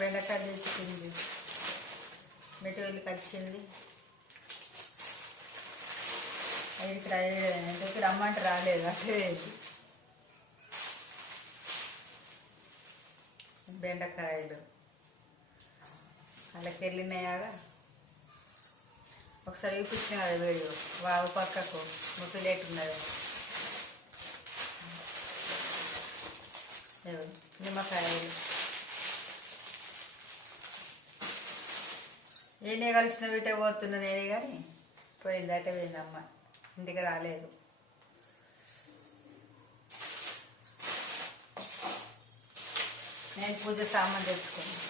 బెండకాయ తెచ్చింది, మెటు వెళ్ళికి వచ్చింది. ఇక్కడ ఎందుకు రమ్మంటే రాలేదు, అట్లే బెండకాయలు వాళ్ళకి వెళ్ళినాయాగా. ఒకసారి చూపించిన కదా వీడియో, వాగు పక్కకు ముప్పిలేట్ ఉన్నది. నిమ్మకాయలు నేనే కలిసిన వీటే పోతున్నా నేనే, కానీ పోయింది అటే పోయిందమ్మ, ఇంటికి రాలేదు. నేను పూజ సామాన్ తెచ్చుకున్నాను.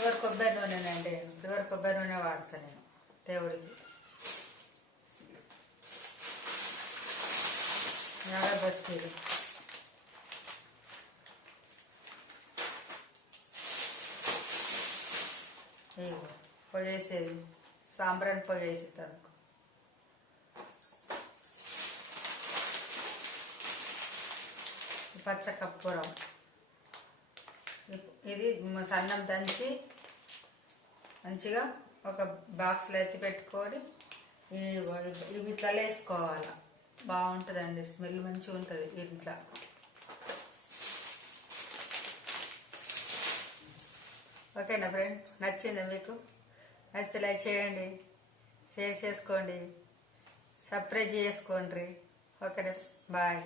ప్యూర్ కొబ్బరి నూనెనండి, ప్యూర్ కొబ్బరి నూనె వాడతాను నేను దేవుడికి. బస్తీలు పొగేసేది, సాంబ్రాన్ని పొగేసి తనకు. పచ్చ కర్పూరం, ఇది సన్నం దంచి మంచిగా ఒక బాక్స్లో ఎత్తి పెట్టుకొని ఇవి ఇట్లా వేసుకోవాలి. బాగుంటుందండి, స్మెల్ మంచిగా ఉంటుంది ఇంట్లో. ఓకేనా ఫ్రెండ్, నచ్చిందా మీకు? నచ్చితే లైక్ చేయండి, షేర్ చేసుకోండి, సబ్స్క్రైబ్ చేసుకోండి. ఓకేనా, బాయ్.